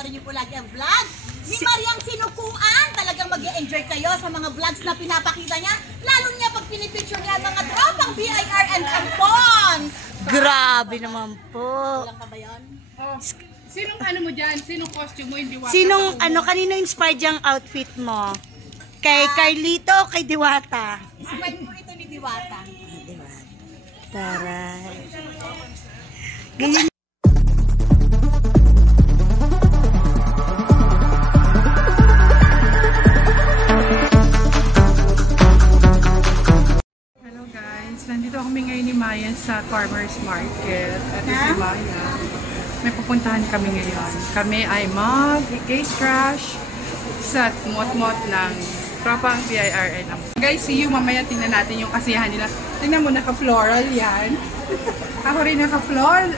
panoorin niyo po lagi ang vlog ni Mariang Sinukuan. Talagang mag-e-enjoy kayo sa mga vlogs na pinapakita niya. Lalo niya pag pinipicture niya mga tropang BIR and Ampons. Grabe naman po. Walang pa ba yun? Oh. Sinong ano mo dyan? Sinong costume mo? Hindi Diwata? Sinong, kanino inspired yung outfit mo? Kay Carlito o kay Diwata? Inspired po ito ni Diwata. Diwata. Taray. Ganyan. Hello guys, nandito kami ngayon ni Maya sa Farmers Market. At si Maya, may pupuntahan kami ngayon. Kami ay mag-gate crash sa mot-mot ng tropang BIR. Guys, see you mamaya. Tingnan natin yung kasiyahan nila. Tingnan mo, naka-floral yan. Ako rin naka-floral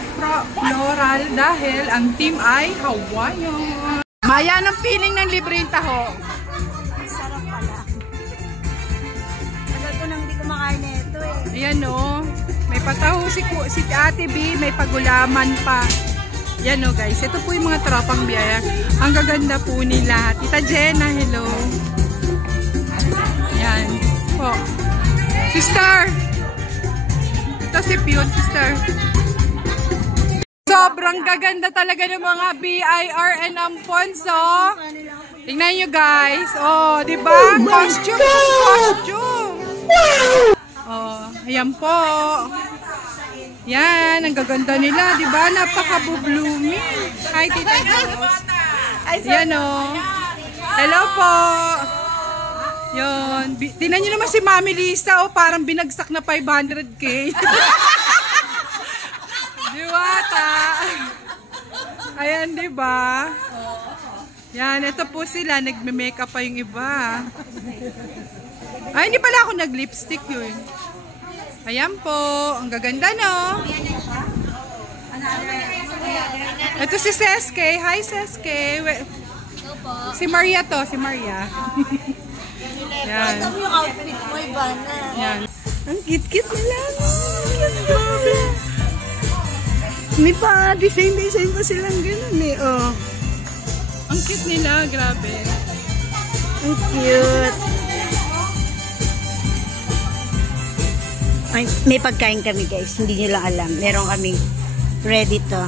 dahil ang team ay Hawaiian. Maya, anong feeling ng libreng taho? Sarap pala. Tagal ko nang hindi kumakain nito eh. Ayan o. May pataho si Ate B. May pagulaman pa. Yan o guys. Ito po yung mga tropang BIR. Ang gaganda po nila. Tita Jenna, hello. Yan. Po. Sister! Ito si Pute, sister. Sobrang gaganda talaga ng mga BIR and Ampons, oh. Tingnan nyo guys. Oh, di ba? Costume. Oh, ayan po. Yan, ang gaganda nila, di ba? Napaka-blooming. Hi, Tita Jules. Yan oh. Hello po. Yan. Tingnan nyo naman si Mami Lisa, oh, parang binagsak na 500K. Diwata. Ayan, di ba? Yan, ito po sila. Nagme-makeup pa yung iba. Ay, hindi pala ako nag-lipstick yun. Ayan po. Ang gaganda, no? Ito si Seske. Hi, Seske. Si Maria to. Si Maria. Yan. Ito yung outfit mo, Ivana. Yan. Ang kit-kit nila. Grabe. May pa, design pa silang ganun eh. Oh. Ang cute nila. Grabe. Ang cute. Ay, may pagkain kami guys. Hindi nyo lang alam. Meron kaming ready to.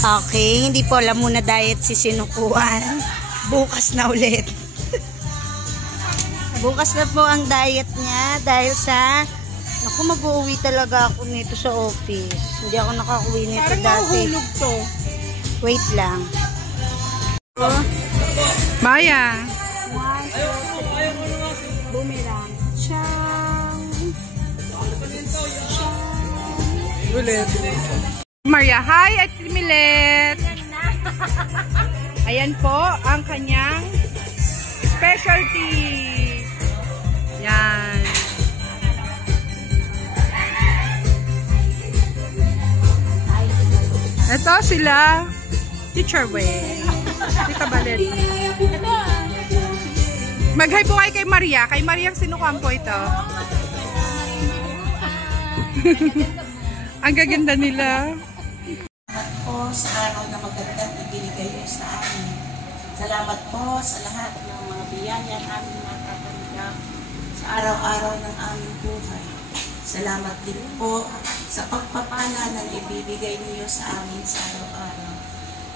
Okay, hindi po alam muna diet si Sinukuan. Bukas na ulit. Bukas na po ang diet niya dahil sa naku, mag-uuwi talaga ako nito sa office. Hindi ako nakaka-uwi nito Parang dati. mahuhulog to. Wait lang. Maya. Bumirang. Ciao. Ulit. Maria, hi at Milet. Ayan po ang kanyang specialty. Yan. Ito sila. Teacher Way. Tita Balet. Mag-hi po kayo kay Maria. Kay Maria Sinukuan po ito. Ang gaganda nila. Po sa araw na magandang ibinigay niyo sa amin. Salamat po sa lahat ng mga biyaya aming matatanggap sa araw-araw ng aming buhay. Salamat din po sa pagpapala na ibibigay niyo sa amin sa araw-araw.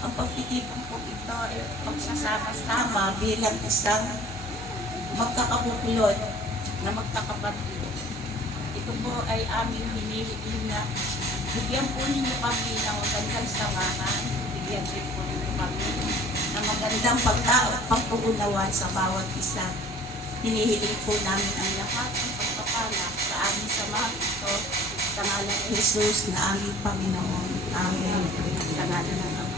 Ang pagtitipon po ito ay pagsasama-sama bilang isang magkakabuklod na magkakapatid. Ito po ay aming hinihiling na bigyan po ninyo kami ng magandang samahan. Bigyan din po ninyo kami ng magandang pagpuunawan sa bawat isa. Hinihiling po namin ang lahat ng pagpapala sa aming samahan ito. Sa ngalan ni Jesus na aming Panginoon. Amen. Sa ngalan ng aming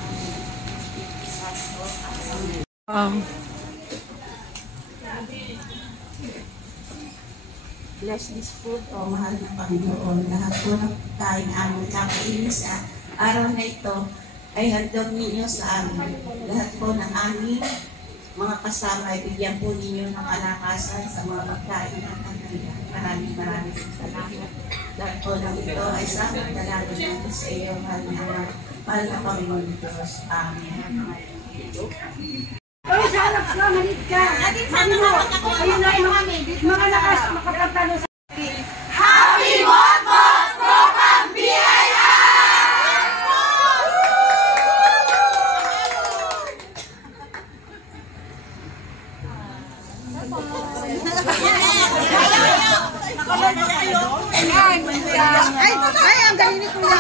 Amen. bless this food, O mahal na Panginoon. Lahat po ng kain aming kakainin sa araw na ito ay handog ninyo sa amin. Lahat po ng aming mga kasama ay bigyan po ninyo ng kalakasan sa mga pagkain at handa. Maraming salamat. Lahat po ng ito ay sa dalangin natin sa iyo, mahal na Panginoon Diyos. Amen. Atin sana makakakuha ng kami. Mga makapagtalo sa Happy Monmouth Tropang BIR! Ay, ang galing ni Kuya.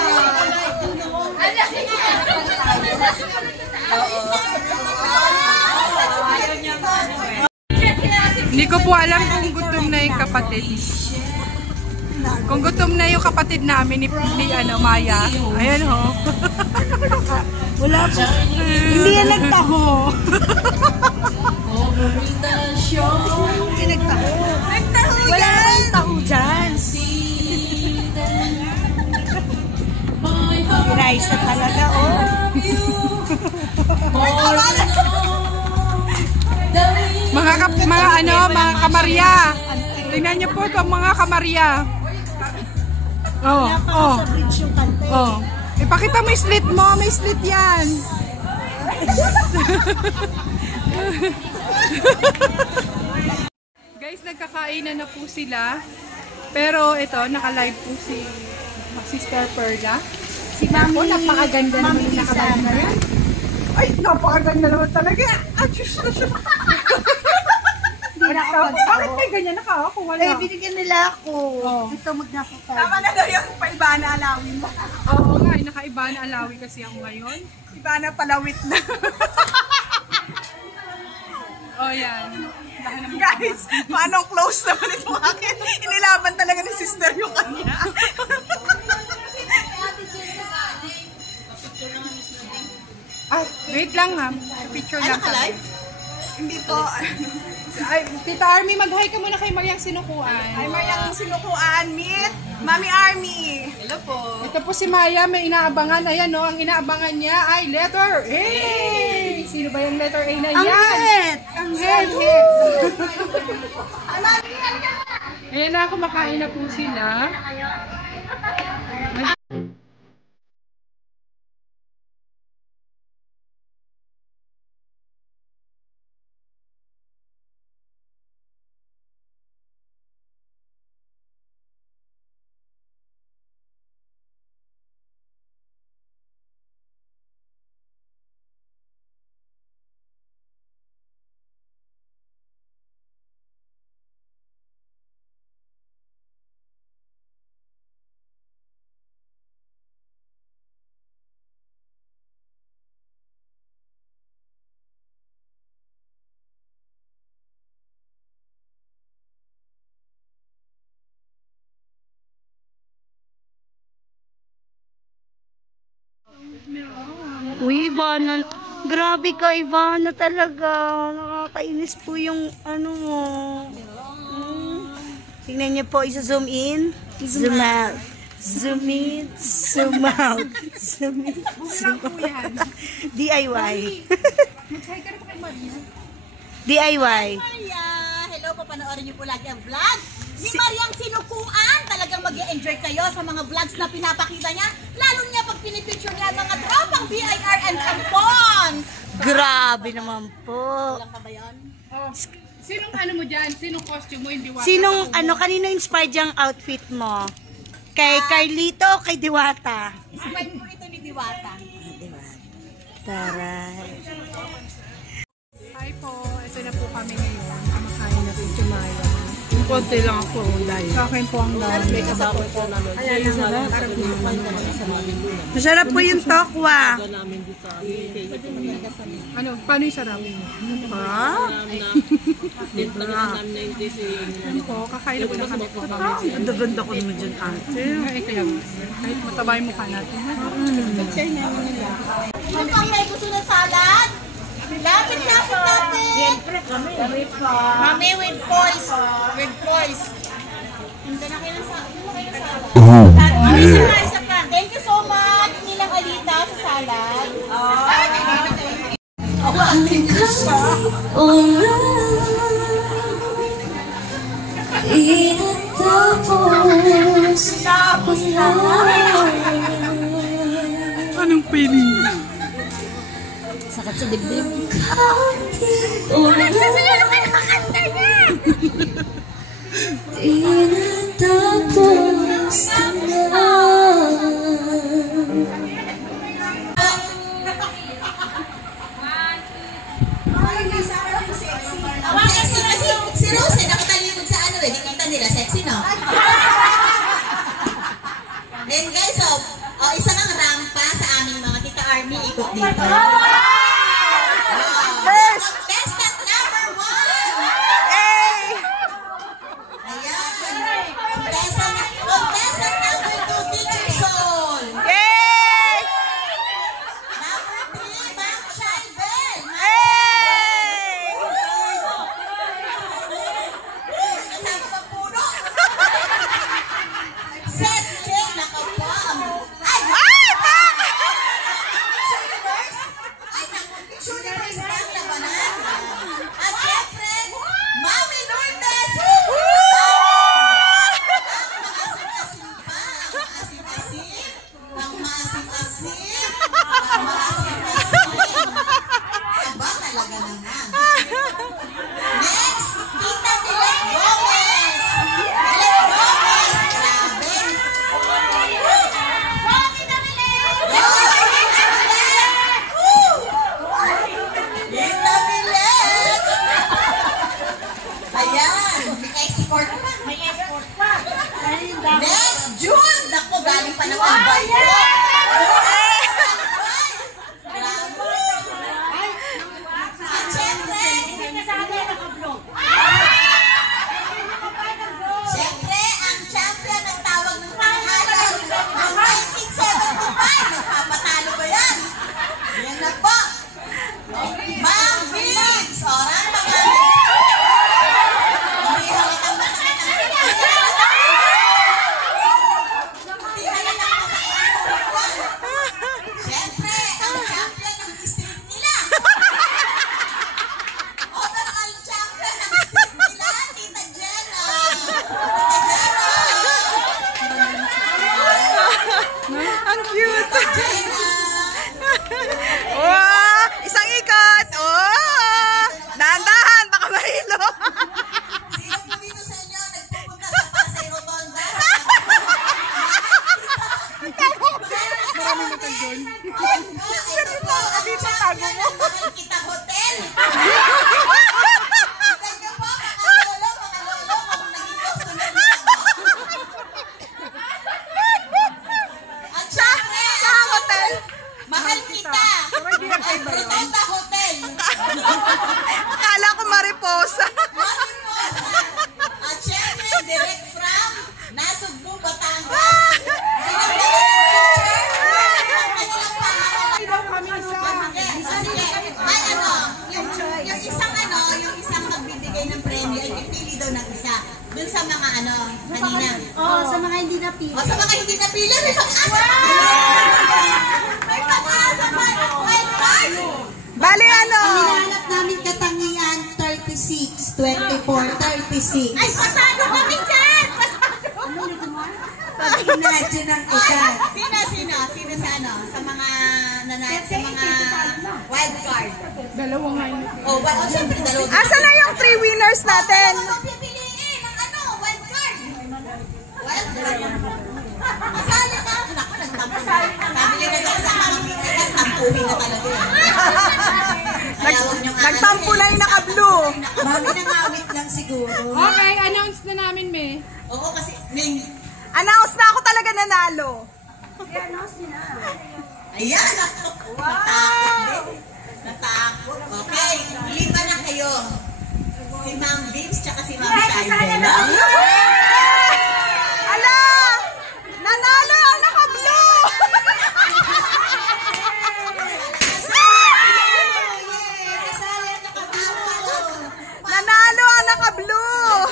Hindi ko po alam kung gutom na yung kapatid. Kung gutom na yung kapatid namin ni Maya. Ayan ho. Wala po. Hindi yan nagtaho. Hindi nagtaho. Wala akong taho dyan. Rice na talaga, oh. Mga kamarya. Tingnan niyo po ito, mga kamarya. Oh, oh. Sa bridge yung kanta. Oh. Ipakita mo yung slit mo, may slit yan. Guys, nagkakainan na po sila. Pero ito, naka-live po si Sister Perla. Si Mami, napakaganda naman yung naka-live na yan. Ay, napakaganda naman talaga. Bakit may ganyan naka-ako? Wala. eh, binigyan nila ako. Oh. Ito, magnakapag. Tama na daw yung paiba na alawin mo. Oo nga, nakaiba na alawi kasi ako ngayon. Iba na palawit na. Oh, yan. Guys, paano close naman ito akin? Inilaban talaga ni sister yung kanya. Ah, wait lang ha. Picture lang kami. Hindi po. Ay, Tita Army, mag-hi ka muna kay Mariang Sinukuan. Ay, Mariang Sinukuan, meet Mami Army. Hello po. Ito po si Maya, may inaabangan. Ayan no, ang inaabangan niya ay letter A. Sino ba yung letter A na yan? Ang head! Ang head! Ayan na, kumakain na po sila. Uy, Ivana. Grabe ka, Ivana talaga. Nakakainis po yung ano mo. Tingnan niyo po, isa-zoom in. Zoom out. Zoom in. Zoom out. Zoom in. Zoom out. DIY. DIY. Maria, hello po, panoorin niyo po lagi ang vlog ni Mariang Sinukuan. Talagang mag-enjoy kayo sa mga vlogs na pinapakita niya. Lalo niya pag pinipicture niya ang mga tropang BIR and tampons. Grabe naman po. Alam pa ba yun? Oh, sinong ano mo dyan? Sinong costume mo? Hindi wata Sinong, sa ulo? ano, kanino inspired yung outfit mo? Kay Carlito o kay Diwata? Sabay po ito ni Diwata. Taray. Hi po, ito na po kami ngayon. Kumakain na rin si Maya. Konti lang ako dahil. Sa akin po ang dahil. May kasama po namin. Masarap po yung tokwa. Ano, paano yung sarap? Ha? Ano po, kakain na po na kami po kami. Ang ganda ko naman dyan, ate. Ay, kaya kahit mataba yung mukha natin. Ano pang may gusto ng salad? Lapit natin. Mami with poise. With poise. Isa pa. Thank you so much, Nilang Alita sa salad. Tapos na. Anong feeling? Sakit sa dibdib. Nagsasayaw ka nakakanta niya! Tapos na. Sexy kasi si Rose nakatalikod sa ano eh, di kita nila sexy no? Then guys, isa kang rampa sa aming mga Tita Army ikot dito. First! Contestant number 1! Ayan! Contestant number 2, Teacher Soul! Yay! Number 3, Ma'am Shine Bell! Kasama pa puno! Seth J. Nakapam! Ay! Universe! Ay, Miss Universe ba ang labanan? At syempre, Mami Lourdes! Ang maasim-asim! Aba talaga naman. Next, Tita Dilek Gomez! Dilek Gomez! Grabe! Tita Dilek! Tita Dilek! Ayan! May escort pa. May escort pa. Next, June! Naku, galing pa ng Albay ko. At syempre, syempre, ang champion ng tawag ng pangalan ng 1975. Nagpapatalo ba yan? Yan na po. Ma'am Vince! Oran, mga hindi halitang masakit ang syempre, ang champion ng district nila. Overall champion ng district nila, Tita Jenna. Ang cute! Tita Jenna. Oh! Isang ikot! Oh! Dahan-dahan! Baka mahilo! Sino po dito sa inyo nagpupunta sa Pasay Rotonda? Marami na tayo doon. Ito po ang champion ng Mahal Kita Hotel. Tignan niyo po, mga lolo, kung naging customer niyo ako. At syempre, Sa hotel! Mahal Kita. Rotonda Hotel. Akala ko mariposa. Mariposa. At syempre, direct from Nasugbu, Batangas. Pinagdala ng teacher. Ang kanilang pangalan. Sige. Ay, yung isang magbibigay ng premyo ay pipili daw ng isa. Dun sa mga kanina. Sa mga hindi napili. O, sa mga hindi napili, may pag-asa. May pag-asa pa. Wild card. Bali ano? Hinahanap namin katangian 36, 24, 36. Ay, pasado kami dyan! Pasado! Pag-imagine ang edad. Sino sa mga sa mga wild card. Dalawa nga yun. Oh, syempre dalawa. Asan na yung 3 winners natin? Ano pipiliin ng wild card? Wild card. Kasali ka. Naku, nagtampo. Sabi niya na sa mga pipilas, tampuhin na talaga. Kaya huwag niyong Nagtampo na yung naka-blue. Mami nangawit lang siguro. Okay, announce na namin, May. Oo, kasi Ming. Announce na ako talaga nanalo. Ayan! Natakot din. Natakot. Okay, 5 na kayo. Si Ma'am Vince tsaka si Ma'am Shine. Ala! Nanalo ang naka-blue! Nanalo ang naka-blue!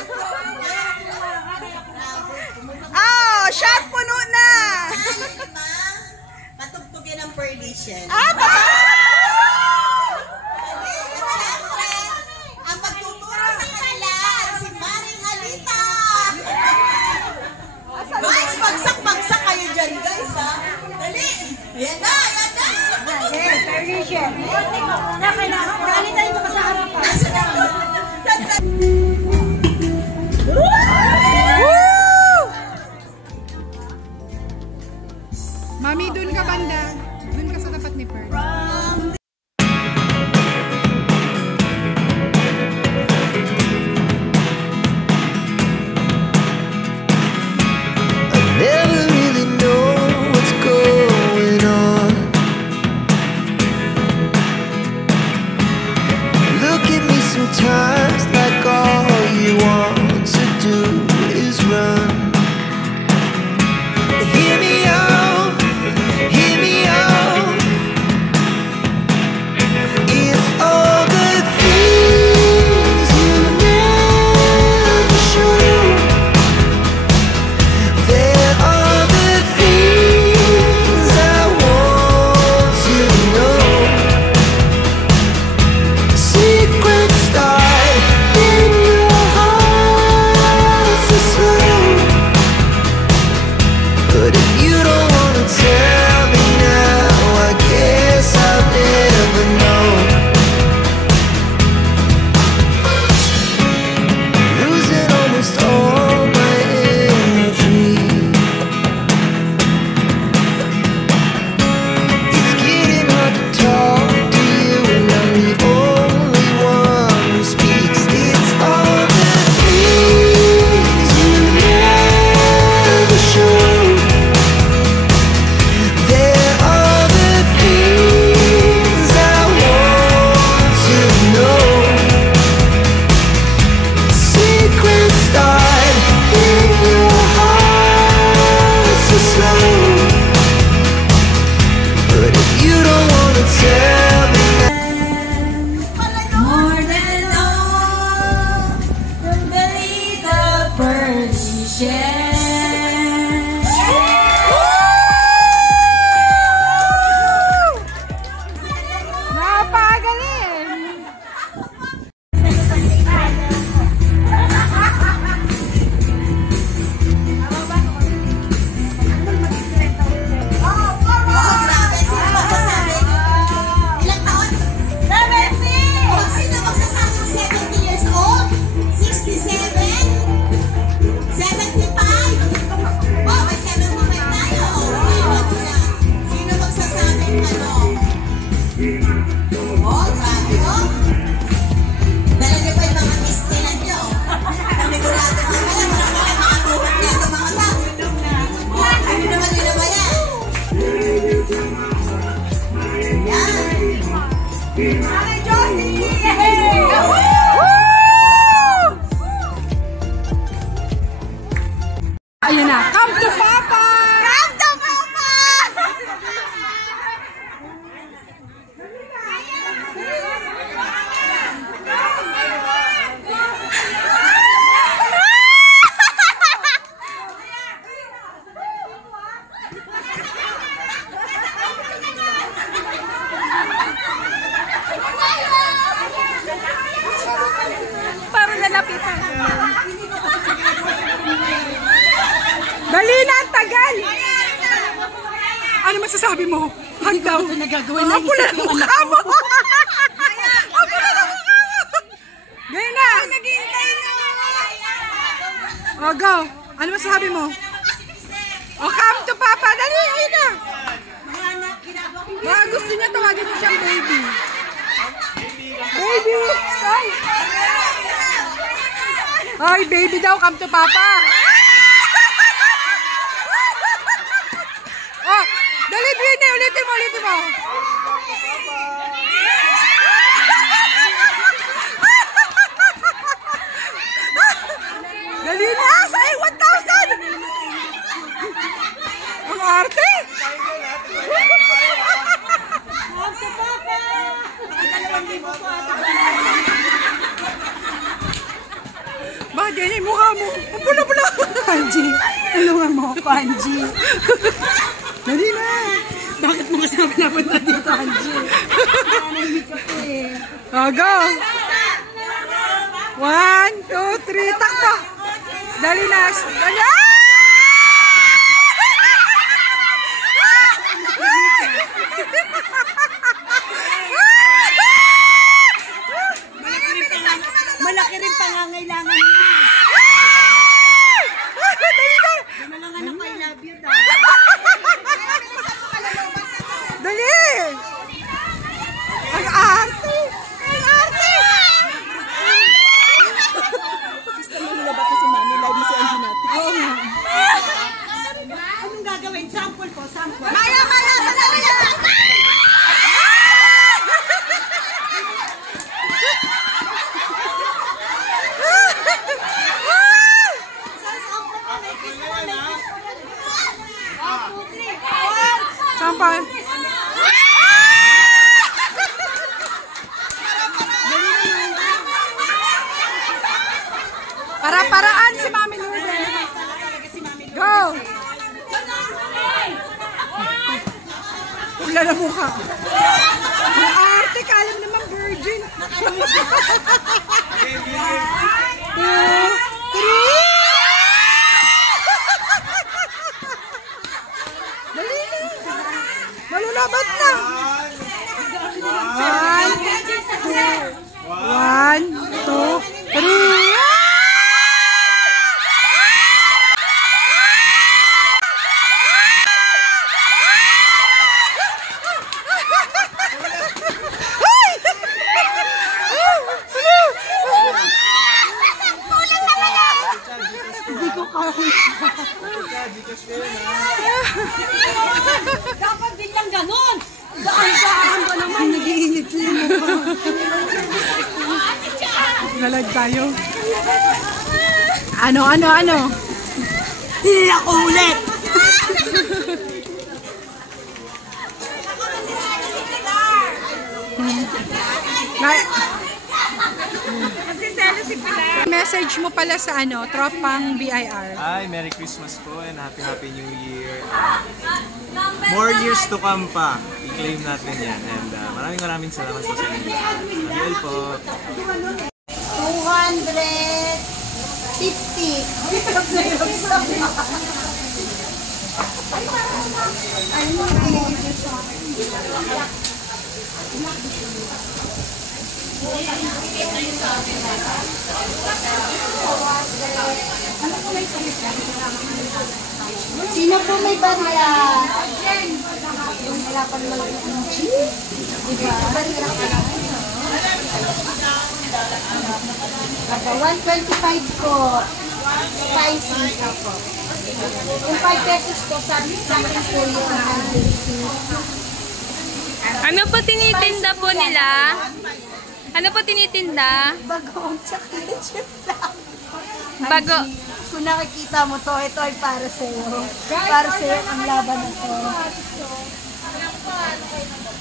Rachel. Siyempre, ang magtuturo sa kanila ay si Maring Alita. Guys, bagsak-bagsak kayo dyan, guys, ha? Dali! Ayan na, ayan na! Mami, dun ka banda. Dun ka sa tapat ni Pearl. Never really know what's going on. Look at me sometimes like all you want to do is run. Hear me out, hear me out. It's all the things you never show. There are the things I want to know. Secrets start in your heart so slow. But if you don't wanna tell me now, I guess I'll never know. Losing almost all my energy. It's getting hard to talk to you, and I'm the only one who speaks. It's all the things you never show. There are the things I want to know. Secrets start in your heart so slow. But if you don't wanna tell me More than all, from the little Persian. Napagaling! Grabe, sino magsasabi? Ilang taon? 70! O, sino magsasabi 70 years old? 67? 75? Oh, may 75 tayo. Okay, wala na. Sino magsasabi ano? Oh, grabe, oh. Dala niyo pa yung mga istilan niyo. Panigurado ko kaya, wala pa kayo mga tuhod niya ito mga sa. Oh, ano naman nila ba yan? Yan. Mami Josie! Ayun na, come to Papa! Come to Papa! Parang nalapitan. Dali na, ang tagal! Ano masasabi mo? Hug daw. Ito nagagawin na Ako na ang mukha mo! Ako na ang mukha mo! Ganyan na! Naghihintay na! O, go! Ano masasabi mo? O, come to Papa! Dali! Ayun na! Baka gusto niya tawagin mo siyang baby. Baby! Ay! Ay, baby daw! Come to Papa! Oh! Dali, Dwayne! Ulitin mo! Ulitin mo! Dali na! Say 1,000! Ang arte! Bakit ganyan yung mukha mo? Ang pula-pula! Panji! Tulungan mo, Panji! Dali na! Bakit mo kasi napunta dito? Oh, go! 1, 2, 3, takbo! Dali na! Dali! Ah! Malaki rin pangangailangan niya. Dali na! Ano lang I love you daw. Dali! Ang arte! Ang arte! Sister mo nila ba kasi mami love mo si Angie natin? Oo nga. Anong gagawin? Sample po, sample. Maya, sandali lang. Sampal. Para-paraan si Mami Lourdes. Go! Wala na mukha. Ang arte, kalam naman virgin. 2, 3. Dali na. Malulabat na. 1, 2, 3. Dapat biglang ganon. Daan ba naman? Nag-iinit yung mukha. Galag tayo. Ano? Hindi ako ulit. Message mo pala sa tropang BIR. Hi, Merry Christmas po and Happy New Year. More years to come pa. I-claim natin yan. And maraming salamat po sa inyo. Ariel po. 250. Sino po may barya? Wala pa naman yung cheese. Diba? Ako, 125 po. Spicy ako. Yung 5 pesos po, sa akin po yung Ano po tinitinda po nila? Ano po tinitinda? bagong chocolate chip lang. Bago. Kung nakikita mo to, ito ay para sa'yo. Para sa'yo ang laban na to.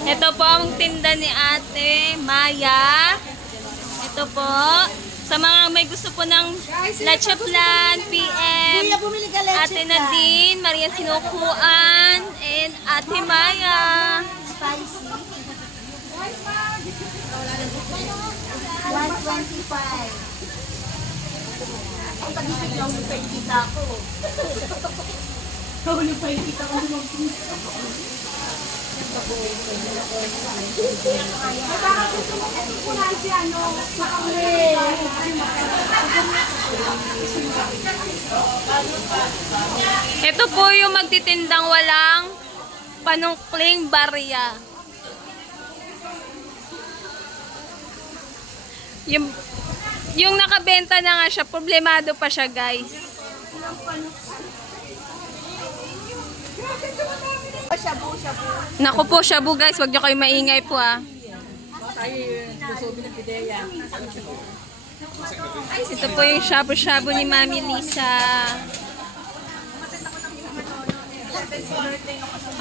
Ito po ang tinda ni Ate Maya. Ito po. Sa mga may gusto po ng leche flan, PM, Kuya, bumili ka leche Ate Nadine, Maria Sinukuan, and Ate Maya. Spicy. 125. Ang tagipid lang yung kita ko. Huli pa yung kita ko lumang piso. Ito po yung magtitindang walang panukling barya. Yung nakabenta na nga siya, problemado pa siya, guys. Naku po, shabu guys, wag niyo kayo maingay po Ito po yung shabu-shabu ni Mami Lisa.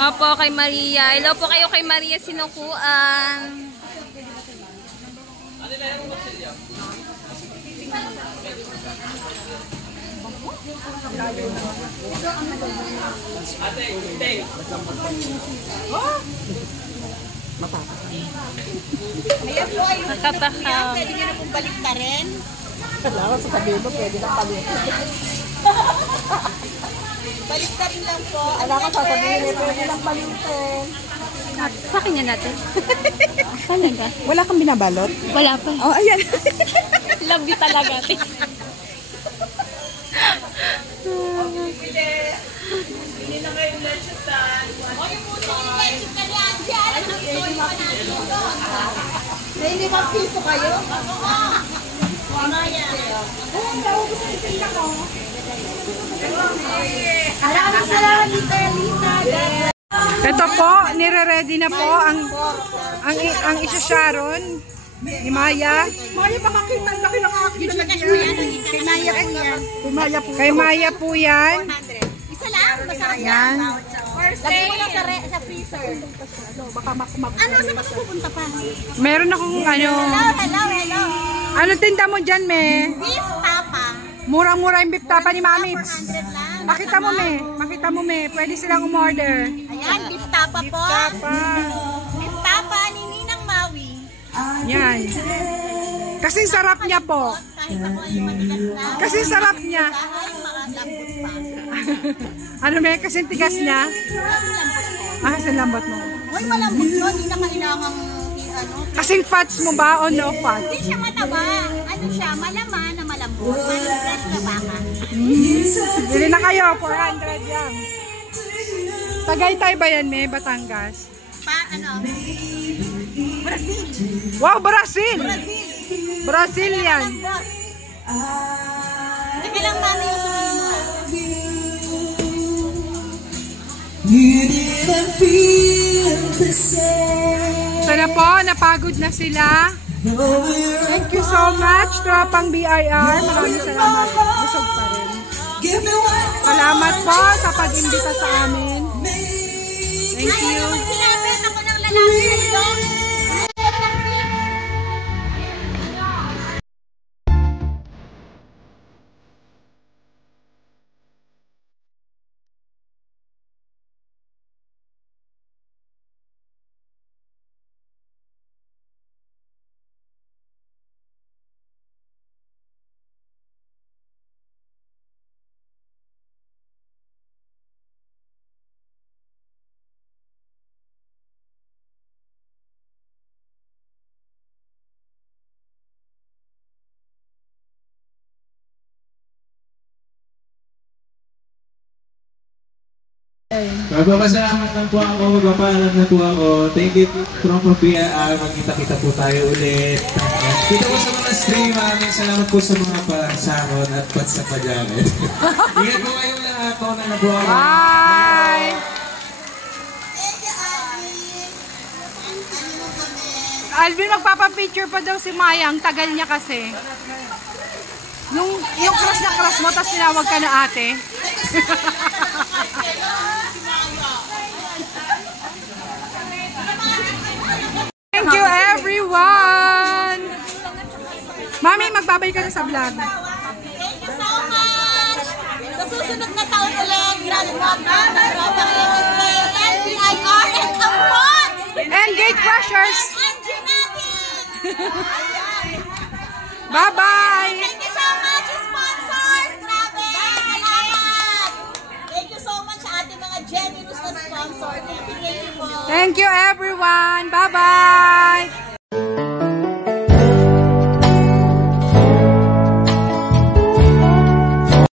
Opo, kay Maria. Hello po kayo kay Maria Sinukuan. Ayan po ay yung Natatakam. pwede nyo na pong balik na rin. Balik na rin lang po. Sa akin yan natin. Saan ka? Wala kang binabalot? Wala pa. Oh, ayan. Love you talaga, ate. May 5 piso kayo? Maraming salamat dito, Lisa. Ito po, nire-ready na po ang isa-sharon ni Maya. Maya, makakita ang laki ng akin. Kay Maya po yan. Kay Maya po yan. 100. Isa lang? Masarap Yan. Lagay mo lang sa freezer. Ano, saan ka pupunta pa? Meron akong Hello. ano tinda mo dyan, me? Beef tapa. Murang-mura yung beef tapa ni Mami. 400 lang. Makita mo, me. Pwede silang umorder. Ayan, beef tapa po. Tapa. Beef tapa ni Ninang Maui. Yan. Kasing sarap niya po. Kahit ako ay matigas na. Kasing sarap niya. Ay, mga lambot pa. Ano, me? Kasing tigas niya. Kasing lambot mo. Hoy, malambot yun. Hindi na kailangang ano. Kasing fats mo ba o no fats? Hindi siya mataba. Ano siya, malaman na malambot. Malambot na baka. Bili na kayo, 400 yan. Tagaytay ba yan, me? Batangas? Brazil. Wow, Brazil! Brazil yan. Teka lang, mami, yung sumili mo. Sana po, napagod na sila. Thank you so much, Tropang BIR. Maraming salamat. Busog pa rin. Salamat po sa pag-imbita sa amin. Thank Ay, you. ano pag sinabi ako ng lalaki nito? Magpapasalamat lang po ako, magpapaalam na po ako. Thank you, Tropa PIR. Magkita-kita po tayo ulit. Dito po sa mga stream, maraming salamat po sa mga pasamon at pats sa pajamet. Ingat po kayong lahat po na po ako. Bye! Alvin, magpapapicture pa daw si Maya. Ang tagal niya kasi. Yung crush na crush mo, tapos tinawag ka na ate. Thank you, everyone! Mami, magbabay ka na sa vlog. Thank you so much! Sa susunod na taon ulit, Grand Walk ng Tropang and BIR and ang Pods! And Gate Crushers! And Genetics! Bye-bye! Thank you so much, sponsors! Grabe! Salamat! Thank you so much sa ating mga generous na sponsor. Thank you po. Thank you, everyone! Bye-bye!